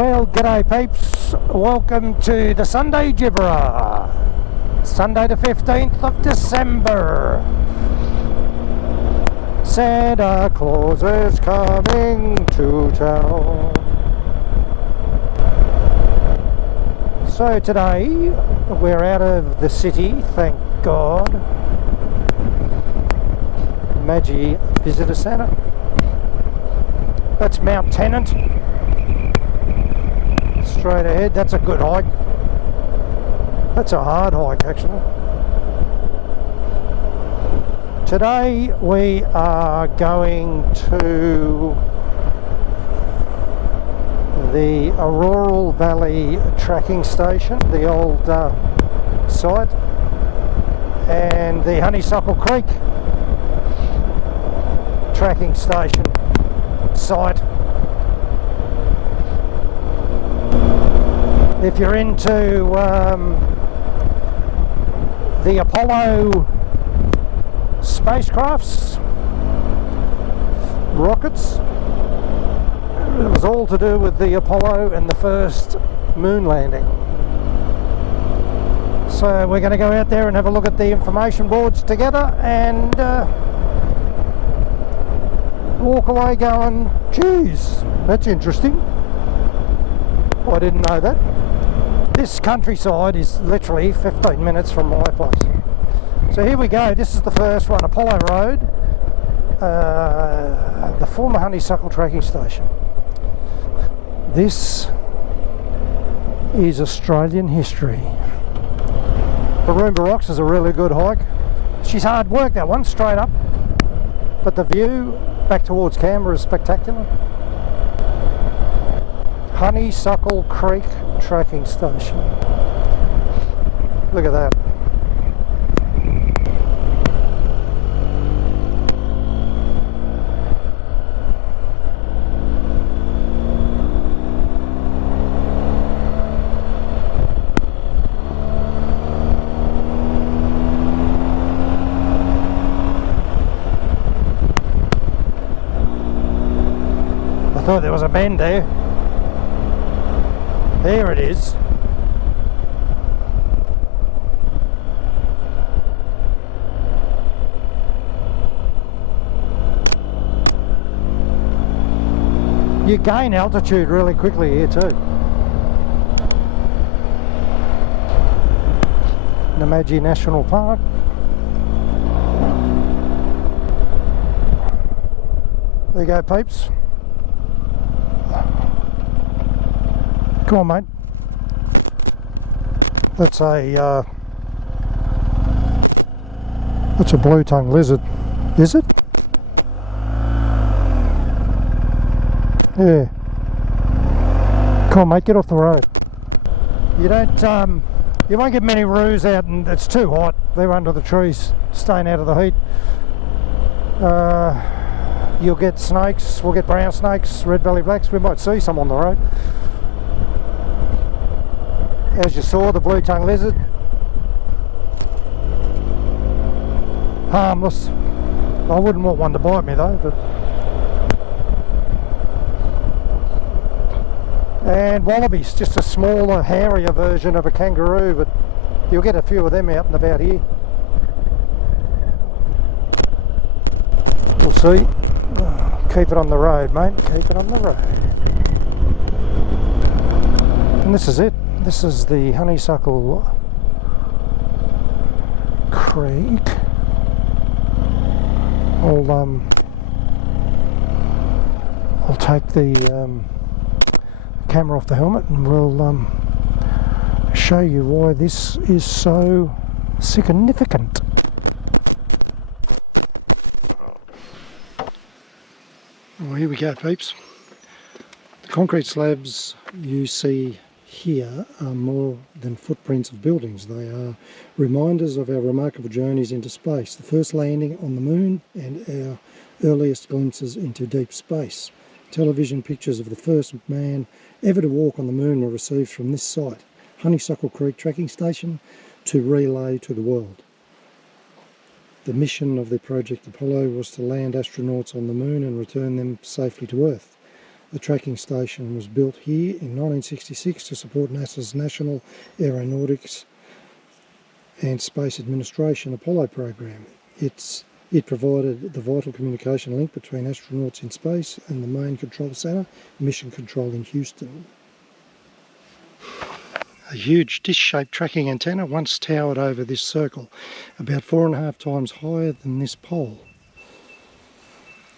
Well, g'day peeps, welcome to the Sunday Gibberer, Sunday the 15th of December. Santa Claus is coming to town. So today we're out of the city, thank God. Magi Visitor Centre. That's Mount Tennant. Straight ahead, that's a good hike. That's a hard hike actually. Today we are going to the Orroral Valley Tracking Station, the old site, and the Honeysuckle Creek Tracking Station site. If you're into the Apollo spacecrafts, rockets, it was all to do with the Apollo and the first moon landing. So we're going to go out there and have a look at the information boards together and walk away going, geez, that's interesting. I didn't know that. This countryside is literally 15 minutes from my place. So here we go, this is the first one, Apollo Road, the former Honeysuckle Tracking Station. This is Australian history. Baroomba Rocks is a really good hike. She's hard work, that one, straight up. But the view back towards Canberra is spectacular. Honeysuckle Creek Tracking Station. Look at that. I thought there was a bend there. There it is. You gain altitude really quickly here too. Magi National Park. There you go, peeps. Come on, mate. That's a blue-tongued lizard. Is it? Yeah. Come on, mate. Get off the road. You don't. You won't get many roos out, and it's too hot. They're under the trees, staying out of the heat. You'll get snakes. We'll get brown snakes, red-bellied blacks. We might see some on the road. As you saw, the blue-tongued lizard, harmless. I wouldn't want one to bite me though. And wallabies, just a smaller, hairier version of a kangaroo, but you'll get a few of them out and about here. We'll see. Keep it on the road, mate. Keep it on the road. And this is it. This is the Honeysuckle Creek. I'll take the camera off the helmet and we'll show you why this is so significant. Well, here we go, peeps. The concrete slabs you see here are more than footprints of buildings. They are reminders of our remarkable journeys into space, the first landing on the moon and our earliest glimpses into deep space. Television pictures of the first man ever to walk on the moon were received from this site, Honeysuckle Creek Tracking Station, to relay to the world. The mission of the Project Apollo was to land astronauts on the moon and return them safely to Earth. The tracking station was built here in 1966 to support NASA's National Aeronautics and Space Administration Apollo program. It provided the vital communication link between astronauts in space and the main control centre, Mission Control in Houston. A huge dish-shaped tracking antenna once towered over this circle, about 4.5 times higher than this pole.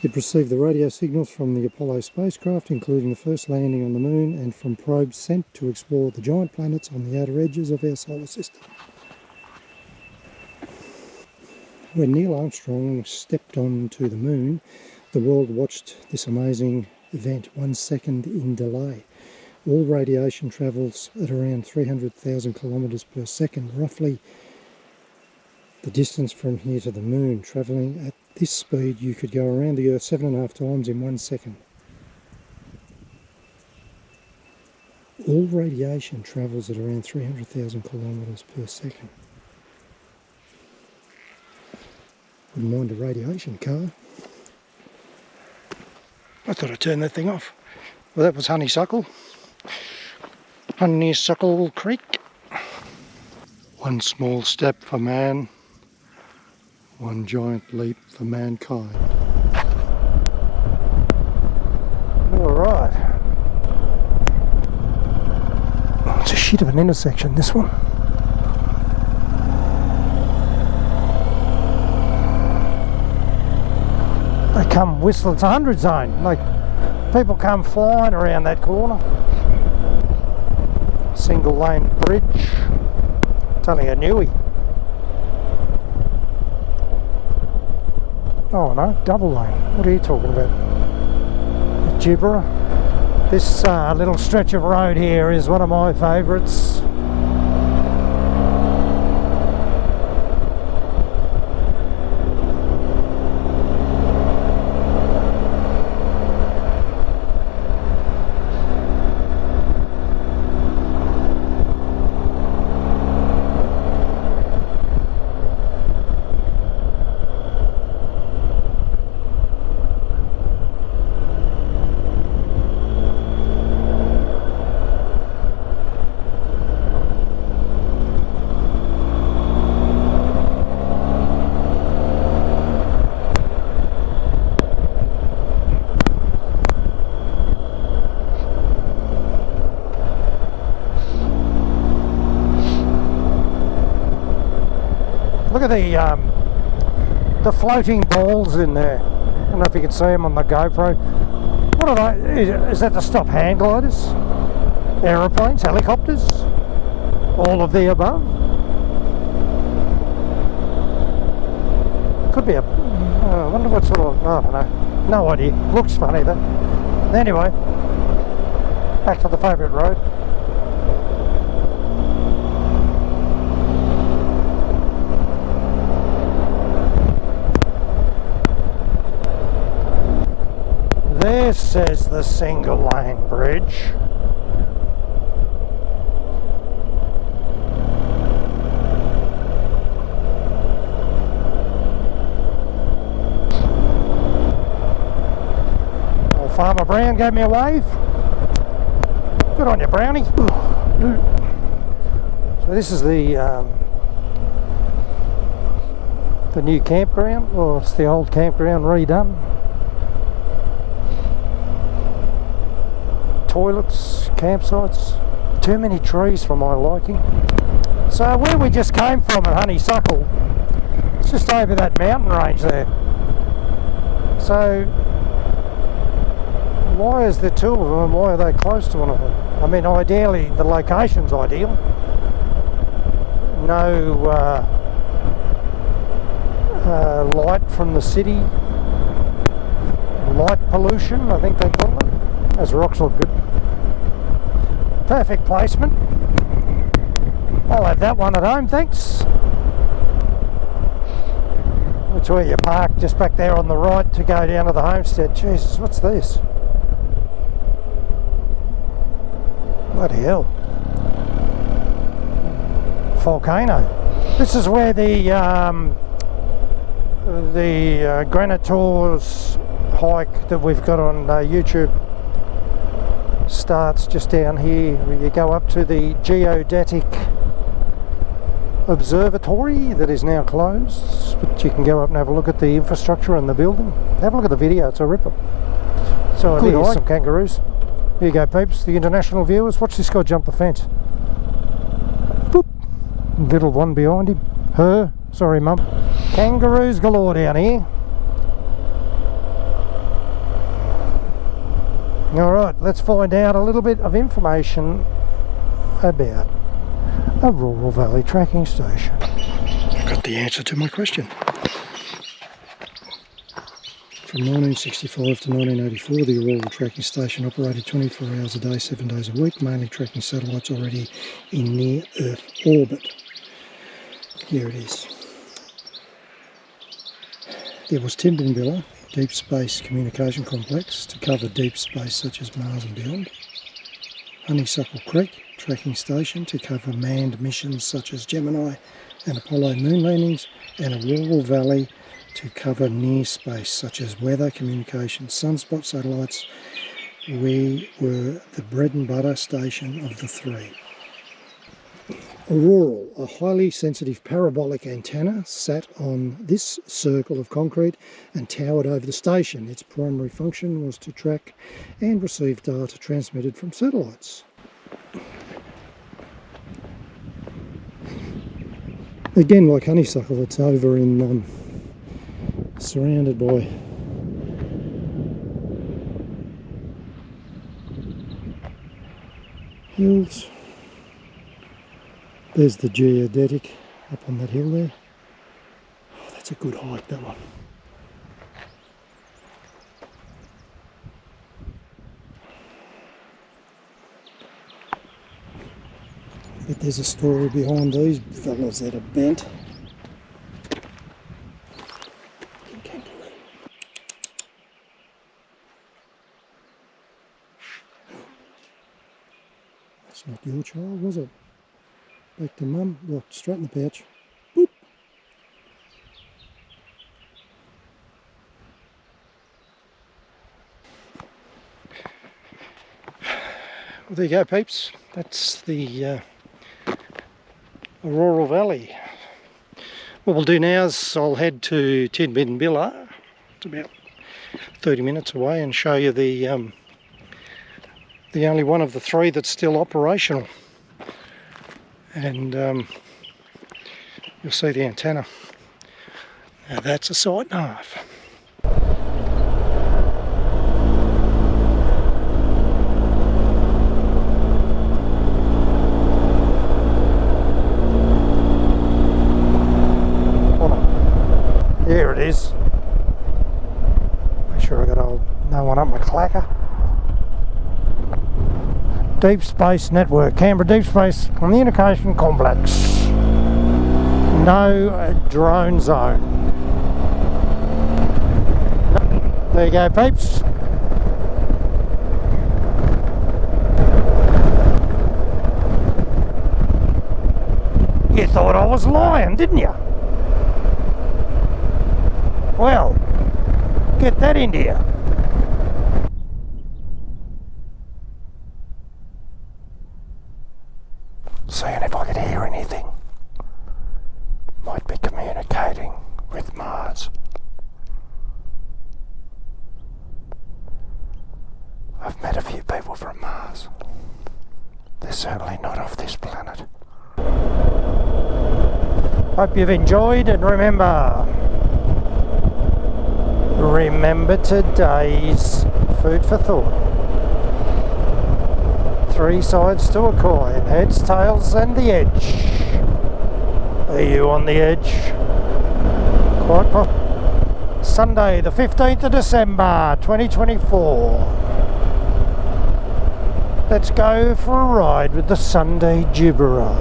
It received the radio signals from the Apollo spacecraft, including the first landing on the Moon, and from probes sent to explore the giant planets on the outer edges of our solar system. When Neil Armstrong stepped onto the Moon, the world watched this amazing event 1 second in delay. All radiation travels at around 300,000 kilometres per second, roughly the distance from here to the Moon. Travelling at this speed, you could go around the Earth 7.5 times in 1 second. All radiation travels at around 300,000 kilometres per second. Wouldn't mind a radiation car. I thought I'd turn that thing off. Well, that was Honeysuckle Creek. One small step for man, one giant leap for mankind. Alright. Oh, it's a shit of an intersection, this one. They come whistling, it's a 100 zone. Like, people come flying around that corner. Single lane bridge. It's only a newie. Oh no, double lane. What are you talking about? A Gibberer. This little stretch of road here is one of my favourites. Look at the floating balls in there. I don't know if you can see them on the GoPro. What are they? Is that to stop hang gliders? Aeroplanes? Helicopters? All of the above? Could be a... I wonder what sort of... I don't know. No idea. Looks funny though. Anyway, back to the favourite road. This is the single lane bridge. Old Farmer Brown gave me a wave. Good on you, Brownie. So this is the new campground. Well, it's the old campground redone. Toilets, campsites, too many trees for my liking. So where we just came from at Honeysuckle, it's just over that mountain range there. So why is there two of them and why are they close to one of them? I mean, ideally the location's ideal. No light from the city, light pollution I think they call it. Those rocks look good. Perfect placement. I'll have that one at home, thanks. That's where you park, just back there on the right to go down to the homestead. Jesus, what's this? Bloody hell. Volcano. This is where the Granite Tours hike that we've got on YouTube starts just down here where you go up to the geodetic observatory that is now closed, but you can go up and have a look at the infrastructure and the building. Have a look at the video, it's a ripper. So here's some kangaroos. Here you go, peeps, the international viewers. Watch this guy jump the fence. Boop. Little one behind him. Her. Sorry, Mum. Kangaroos galore down here. Alright, let's find out a little bit of information about Orroral Valley Tracking Station. I've got the answer to my question. From 1965 to 1984, the Orroral Tracking Station operated 24 hours a day, 7 days a week, mainly tracking satellites already in near-Earth orbit. Here it is. There was Tidbinbilla, Deep Space Communication Complex, to cover deep space such as Mars and beyond. Honeysuckle Creek Tracking Station to cover manned missions such as Gemini and Apollo moon landings, and Orroral Valley to cover near space such as weather, communication, sunspot satellites. We were the bread and butter station of the three. Orroral, a highly sensitive parabolic antenna, sat on this circle of concrete and towered over the station. Its primary function was to track and receive data transmitted from satellites. Again, like Honeysuckle, it's over in surrounded by hills. There's the geodetic up on that hill there. Oh, that's a good hike, that one. But there's a story behind these fellas that are bent. That's not your child, was it? Back to Mum. Look, straight in the pouch. Boop. Well, there you go, peeps. That's the Orroral Valley. What we'll do now is I'll head to Tidbinbilla. It's about 30 minutes away, and show you the only one of the three that's still operational. And you'll see the antenna. Now that's a sight and a half. Here it is. Make sure I got no one up my clacker. Deep Space Network, Canberra Deep Space Communication Complex. No drone zone. There you go, peeps. You thought I was lying, didn't you? Well, get that into you. Seeing if I could hear anything. Might be communicating with Mars. I've met a few people from Mars. They're certainly not off this planet. Hope you've enjoyed, and remember today's food for thought. Three sides to a coin: heads, tails and the edge. Are you on the edge? Quite possibly. Sunday the 15th of December 2024. Let's go for a ride with the Sunday Gibberer.